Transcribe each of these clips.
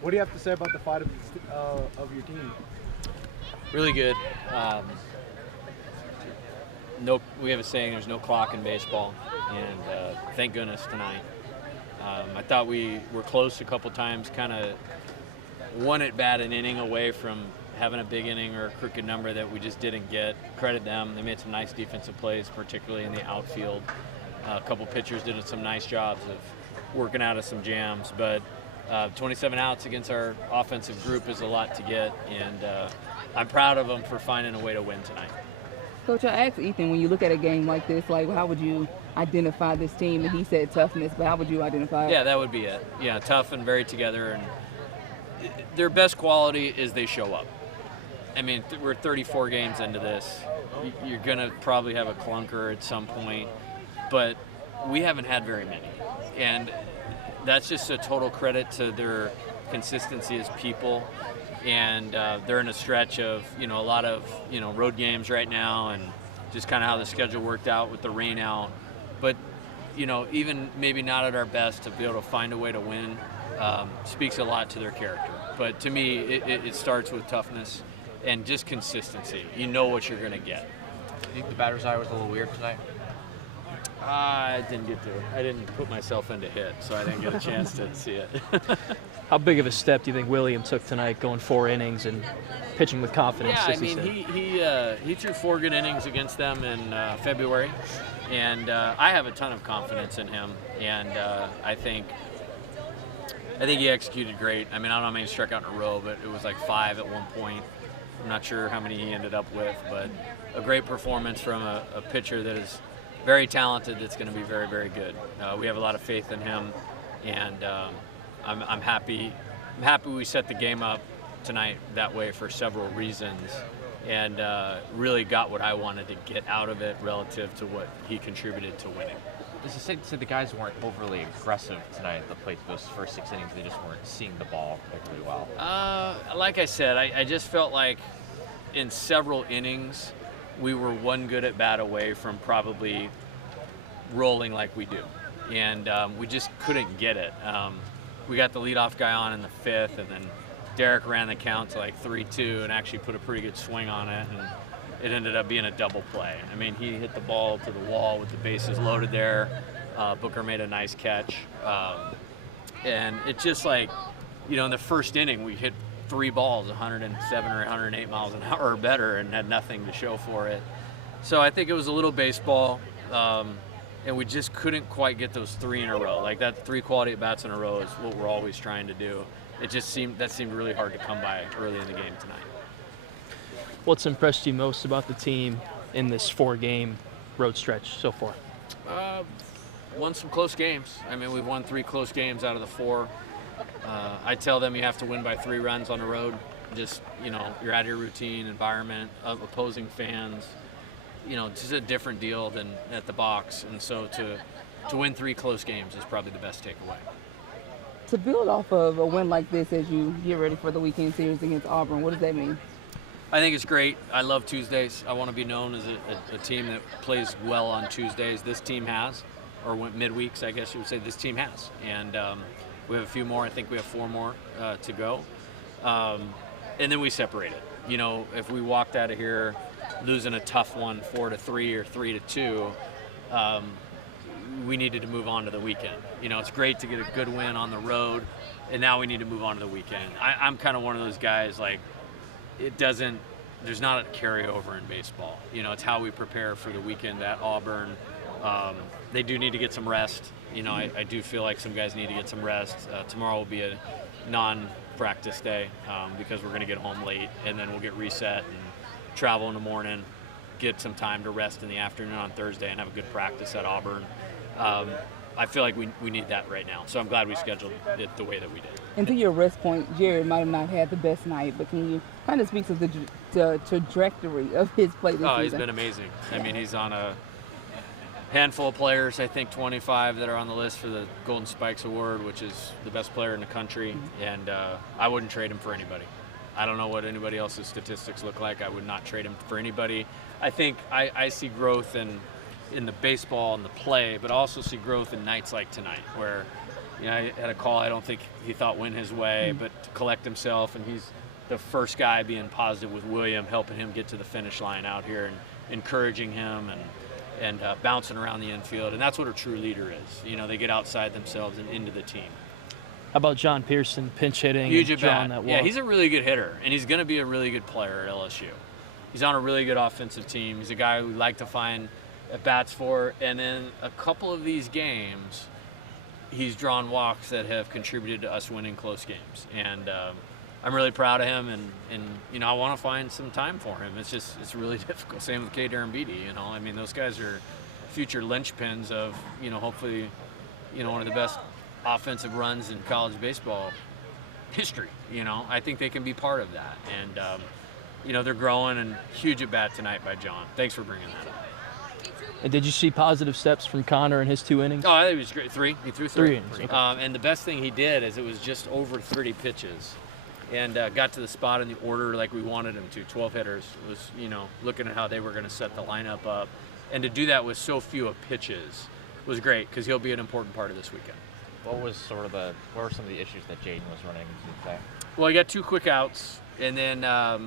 What do you have to say about the fight of your team? Really good. We have a saying, there's no clock in baseball, and thank goodness tonight. I thought we were close a couple times, kind of one at bat an inning away from having a big inning or a crooked number that we just didn't get. Credit them. They made some nice defensive plays, particularly in the outfield. A couple pitchers did some nice jobs of working out of some jams, but 27 outs against our offensive group is a lot to get, and I'm proud of them for finding a way to win tonight. Coach, I asked Ethan, when you look at a game like this, like, how would you identify this team? And he said toughness, but how would you identify it? Yeah, that would be it. Yeah, tough and very together, and their best quality is they show up. I mean, we're 34 games into this. You're going to probably have a clunker at some point, but we haven't had very many. And that's just a total credit to their consistency as people. And they're in a stretch of, a lot of, road games right now, and just kind of how the schedule worked out with the rain out. But, even maybe not at our best, to be able to find a way to win speaks a lot to their character. But to me, it starts with toughness and just consistency. You know what you're going to get. Do you think the batter's eye was a little weird tonight? I didn't get to it. I didn't put myself into hit, so I didn't get a chance to see it. How big of a step do you think William took tonight, going 4 innings and pitching with confidence? Yeah, I mean, he threw 4 good innings against them in February, and I have a ton of confidence in him, and I think he executed great. I mean, I don't know how many he struck out in a row, but it was like 5 at one point. I'm not sure how many he ended up with, but a great performance from a pitcher that is very talented, that's going to be very, very good. We have a lot of faith in him, and I'm happy we set the game up tonight that way for several reasons, and really got what I wanted to get out of it relative to what he contributed to winning. Does it say the guys weren't overly aggressive tonight at the plate those first 6 innings? They just weren't seeing the ball particularly well. Like I said, I just felt like in several innings we were one good at bat away from probably rolling like we do, and we just couldn't get it. We got the leadoff guy on in the 5th, and then Derek ran the count to like 3-2 and actually put a pretty good swing on it, and it ended up being a double play. I mean, he hit the ball to the wall with the bases loaded there. Booker made a nice catch. And it's just like, in the first inning, we hit 3 balls, 107 or 108 miles an hour or better, and had nothing to show for it. So I think it was a little baseball, and we just couldn't quite get those 3 in a row. Like that 3 quality at-bats in a row is what we're always trying to do. It just seemed really hard to come by early in the game tonight. What's impressed you most about the team in this 4-game road stretch so far? Won some close games. I mean, we've won 3 close games out of the 4. I tell them you have to win by 3 runs on the road. Just, you're out of your routine environment, of opposing fans. Just a different deal than at the box. And so to win 3 close games is probably the best takeaway. To build off of a win like this as you get ready for the weekend series against Auburn, what does that mean? I think it's great. I love Tuesdays. I want to be known as a team that plays well on Tuesdays. This team has, or midweeks, I guess you would say. This team has, and we have a few more. I think we have 4 more to go, and then we separate it. If we walked out of here losing a tough one, 4-3 or 3-2, we needed to move on to the weekend. It's great to get a good win on the road, and now we need to move on to the weekend. I'm kind of one of those guys, like, there's not a carryover in baseball. It's how we prepare for the weekend at Auburn. They do need to get some rest. I do feel like some guys need to get some rest. Tomorrow will be a non-practice day because we're going to get home late, and then we'll get reset and travel in the morning, get some time to rest in the afternoon on Thursday, and have a good practice at Auburn. I feel like we need that right now. So I'm glad we scheduled it the way that we did. And to your rest point, Jared might have not had the best night, but can you kind of speak to the trajectory of his play this season? He's been amazing. I mean, he's on a handful of players, I think 25 that are on the list for the Golden Spikes Award, which is the best player in the country, and I wouldn't trade him for anybody. I don't know what anybody else's statistics look like. I would not trade him for anybody. I think I see growth in the baseball and the play, but also see growth in nights like tonight, where He had a call I don't think he thought went his way, but to collect himself, and he's the first guy being positive with William, helping him get to the finish line out here and encouraging him and bouncing around the infield. And that's what a true leader is. They get outside themselves and into the team. How about John Pearson, pinch hitting, Huge and at drawing bat. that walk? Yeah, he's a really good hitter, and he's going to be a really good player at LSU. He's on a really good offensive team. He's a guy we like to find at bats for. And in a couple of these games, he's drawn walks that have contributed to us winning close games. And I'm really proud of him, and I want to find some time for him. It's really difficult. Same with K. Beatty. I mean, those guys are future linchpins of hopefully one of the best offensive runs in college baseball history. I think they can be part of that, and they're growing. And huge at bat tonight by John. Thanks for bringing that up. And did you see positive steps from Connor in his 2 innings? Oh, I think it was great. 3. He threw 3 innings. Okay. And the best thing he did is it was just over 30 pitches, and got to the spot in the order like we wanted him to. 12 hitters. It was looking at how they were going to set the lineup up, and to do that with so few pitches was great because he'll be an important part of this weekend. What were some of the issues that Jaden was running into today? Well, he got 2 quick outs, and then I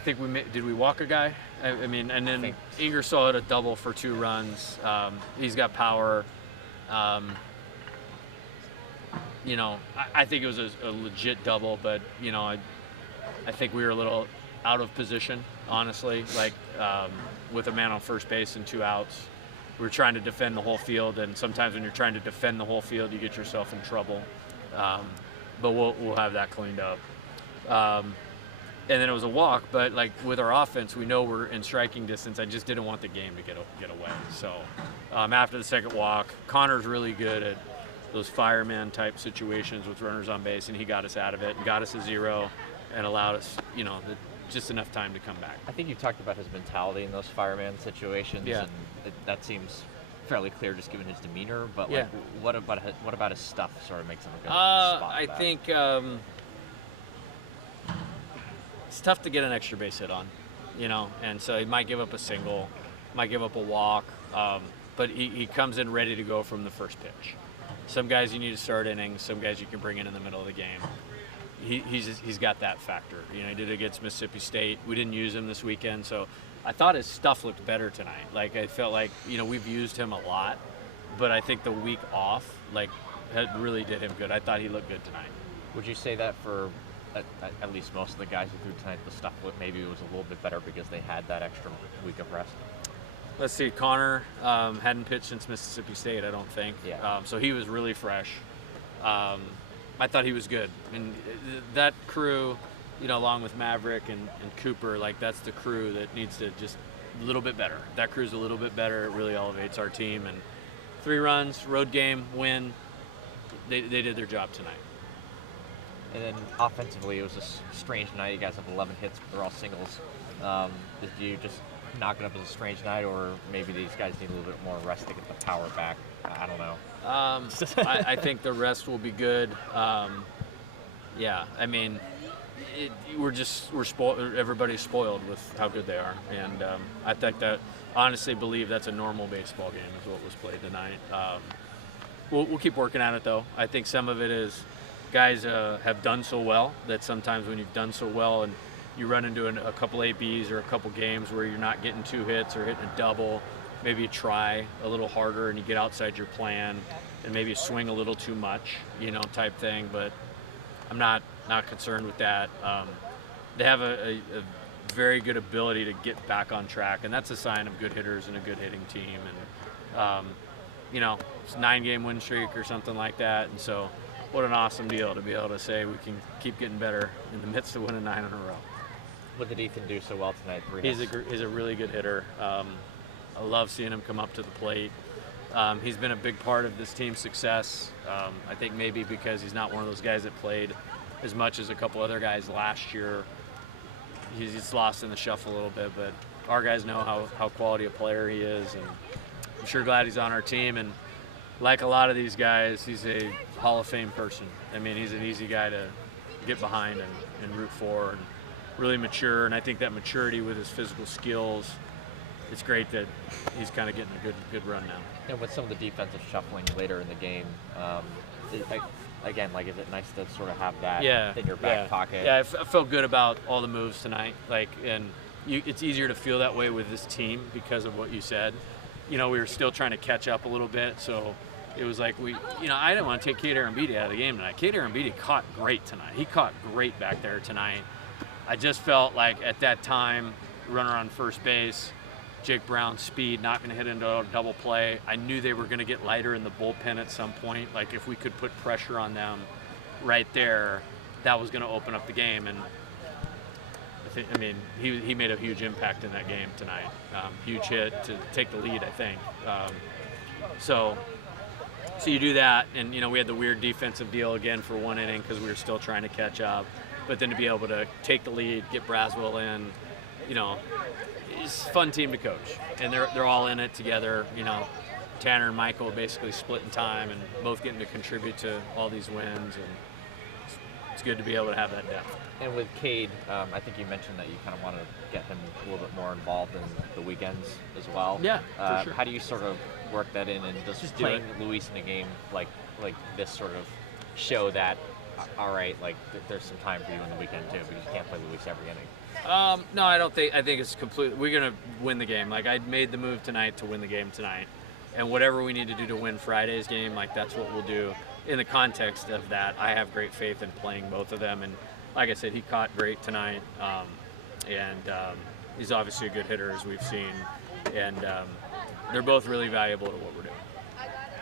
think did we walk a guy? I mean, and then Ingersoll had a double for 2 runs. He's got power. I think it was a legit double, but I think we were a little out of position, honestly. Like with a man on first base and 2 outs, we were trying to defend the whole field, and sometimes when you're trying to defend the whole field, you get yourself in trouble. But we'll have that cleaned up. And then it was a walk, but like with our offense, we know we're in striking distance. I just didn't want the game to get away. So after the second walk, Connor's really good at those fireman type situations with runners on base, and he got us out of it and got us a 0 and allowed us, just enough time to come back. I think you talked about his mentality in those fireman situations, Yeah. and that seems fairly clear just given his demeanor. But like, what about his stuff sort of makes him a good spot? I think it's tough to get an extra base hit on, and so he might give up a single, might give up a walk, but he comes in ready to go from the first pitch. Some guys you need to start innings, some guys you can bring in the middle of the game. He's got that factor. He did it against Mississippi State. We didn't use him this weekend, so I thought his stuff looked better tonight. Like I felt like we've used him a lot, but I think the week off really did him good. I thought he looked good tonight. Would you say that for at least most of the guys who threw tonight, the stuff maybe was a little bit better because they had that extra week of rest? Let's see. Connor hadn't pitched since Mississippi State, I don't think. Yeah. So he was really fresh. I thought he was good. And that crew, along with Maverick and Cooper, that's the crew that needs to just a little bit better. That crew's a little bit better. It really elevates our team. And 3 runs, road game, win. They did their job tonight. And then offensively, it was a strange night. You guys have 11 hits, but they're all singles. Did you just knock it up as a strange night, or maybe these guys need a little bit more rest to get the power back? I don't know. I think the rest will be good. Yeah, I mean, we're spoiled. Everybody's spoiled with how good they are, and I think that honestly believe that's a normal baseball game is what was played tonight. We'll keep working at it though. I think some of it is guys have done so well that sometimes when you've done so well and you run into a couple ABs or a couple games where you're not getting 2 hits or hitting a double, maybe you try a little harder and you get outside your plan and maybe you swing a little too much, type thing. But I'm not concerned with that. They have a very good ability to get back on track, and that's a sign of good hitters and a good hitting team. And it's a 9-game win streak or something like that, and so what an awesome deal to be able to say we can keep getting better in the midst of winning 9 in a row. What did Ethan do so well tonight? He's a really good hitter. I love seeing him come up to the plate. He's been a big part of this team's success. I think maybe because he's not one of those guys that played as much as a couple other guys last year. He's lost in the shuffle a little bit, but our guys know how quality a player he is, and I'm sure glad he's on our team. And like a lot of these guys, he's a Hall of Fame person. I mean, he's an easy guy to get behind and root for, and really mature. And I think that maturity with his physical skills it's great that he's kind of getting a good run now. And with some of the defensive shuffling later in the game, again, like, is it nice to sort of have that in your back pocket? Yeah, I felt good about all the moves tonight. Like, and it's easier to feel that way with this team because of what you said. We were still trying to catch up a little bit, so it was like I didn't want to take Cade Arambidi out of the game tonight. Cade Arambidi caught great tonight. He caught great back there tonight. I just felt like at that time, runner on first base, Jake Brown's speed, not going to hit into a double play. I knew they were going to get lighter in the bullpen at some point. Like, if we could put pressure on them right there, that was going to open up the game. And he made a huge impact in that game tonight. Huge hit to take the lead, I think. So you do that, and we had the weird defensive deal again for one inning because we were still trying to catch up. But then to be able to take the lead, get Braswell in, it's a fun team to coach, and they're all in it together. Tanner and Michael basically splitting time and both getting to contribute to all these wins, and it's good to be able to have that depth. And with Cade, I think you mentioned that you kind of want to get him a little bit more involved in the weekends as well. Yeah, for sure. How do you sort of work that in, and does just playing Luis in a game like this sort of show that, all right, like there's some time for you on the weekend too, because you can't play Luis every inning? No, I don't think. I think it's completely. We're gonna win the game. Like, I made the move tonight to win the game tonight, and whatever we need to do to win Friday's game, like, that's what we'll do. In the context of that, I have great faith in playing both of them, and like I said, he caught great tonight, and he's obviously a good hitter, as we've seen, and they're both really valuable to what we're doing.